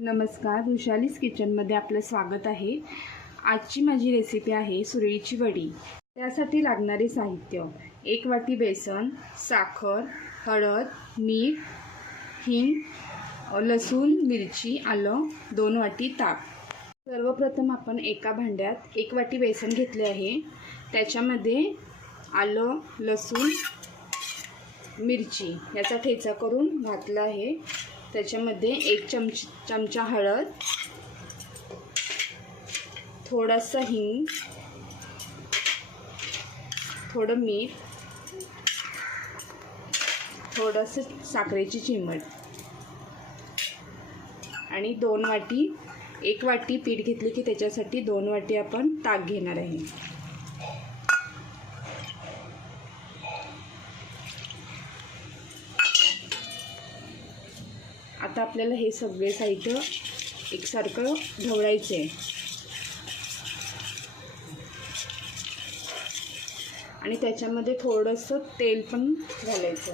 नमस्कार, वृषालीज किचनमध्ये आपलं स्वागत आहे। आजची माझी रेसिपी आहे सुरळीची वडी। त्यासाठी लागणारे साहित्य: 1 वाटी बेसन, साखर, हळद, मीठ, हिंग, लसूण, मिरची, आलं, 2 वाटी ताक। सर्वप्रथम आपण एका भांड्यात 1 वाटी बेसन घेतले आहे। त्याच्यामध्ये आलं, लसूण, मिरची याचा ठेचा करून घातला आहे। त्याच्यामध्ये 1 चमचा हळद, थोडासा हिंग, थोडं मीठ, थोडंसं साखरेची चिमट आणि 2 वाटी 1 वाटी पीठ घेतले की त्याच्यासाठी 2 वाटी आपण ताक घेणार आहे। आता आपल्याला हे सगळे साहित्य एकसारखं ढवळायचे आणि त्याच्यामध्ये थोडंसं तेल पण घालायचं।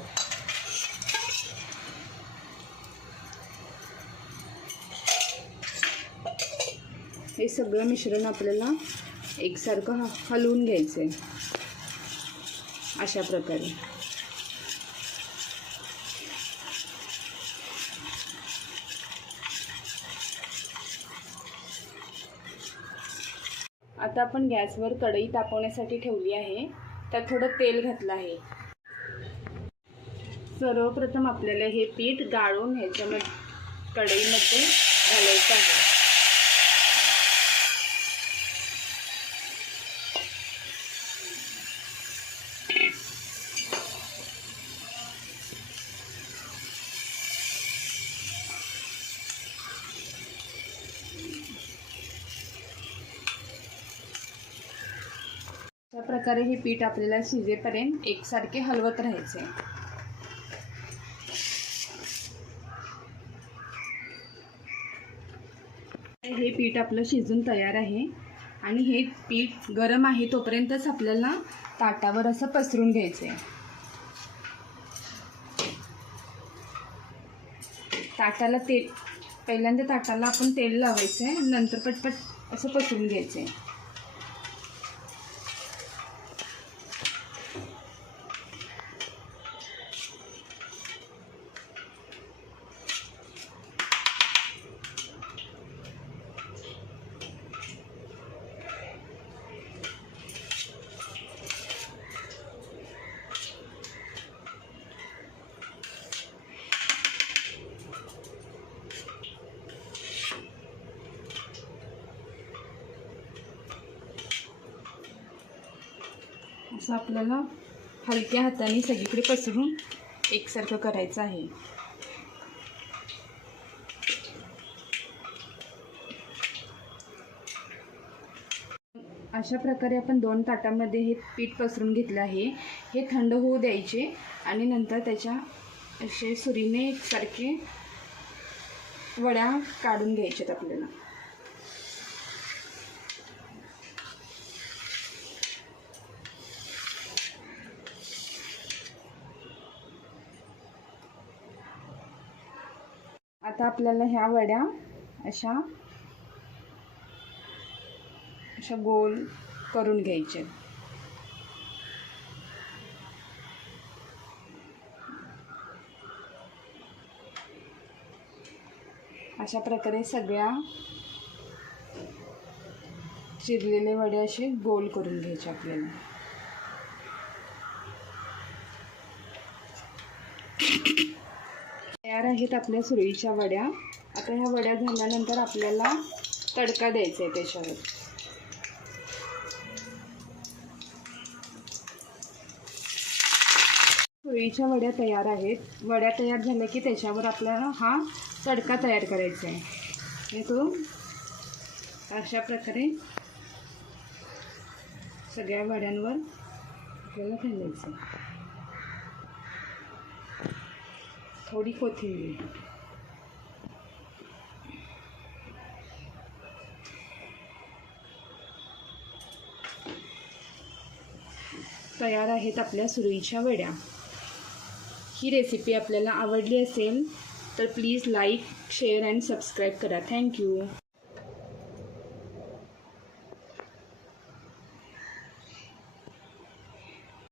हे सगळं मिश्रण आपल्याला एकसारखं हलवून घ्यायचं अशा प्रकारे। आता आपण गॅसवर कढई तापवण्यासाठी ठेवली आहे। त्यात थोडं तेल घातलं आहे। सर्वप्रथम आपल्याला हे पीठ गाळून ह्याच्यामध्ये कढईमध्ये घालायचं आहे। अशा प्रकारे हे पीठ आपल्याला शिजेपर्यंत एकसारखे हलवत राहायचे। हे पीठ आपलं शिजून तयार आहे आणि हे पीठ गरम आहे तोपर्यंतच आपल्याला ताटावर असं पसरून घ्यायचे। ताटाला तेल पहिल्यांदा ताटाला आपण तेल लावायचे, नंतर पटपट असं पसरून घ्यायचे। असं आपल्याला हलक्या हाताने सगळीकडे पसरून एकसारखं करायचं आहे। अशा प्रकारे आपण 2 ताटामध्ये हे पीठ पसरून घेतलं आहे। हे थंड होऊ द्यायचे आणि नंतर त्याच्या असे सुरीने एकसारखे वड्या काढून घ्यायच्यात आपल्याला। आता आपल्याला ह्या वड्या अशा गोल करून घ्यायचे। अशा प्रकारे सगळ्या चिरलेले वडे असे गोल करून घ्यायचे आपल्याला। तयार आहेत आपल्या सुरळीच्या वड्या। आता ह्या वड्या झाल्यानंतर आपल्याला तडका द्यायचा आहे त्याच्यावर। सुरळीच्या वड्या तयार आहेत। वड्या तयार झाल्या की त्याच्यावर आपल्याला हा तडका तयार करायचा आहे। हे तो अशा प्रकारे सगळ्या वड्यांवर आपल्याला घालायचं। थोडी कोथिंबीर, तयार आहेत आपल्या सुरळीच्या वड्या। ही रेसिपी आपल्याला आवडली असेल तर please like share and subscribe करा. थँक्यू.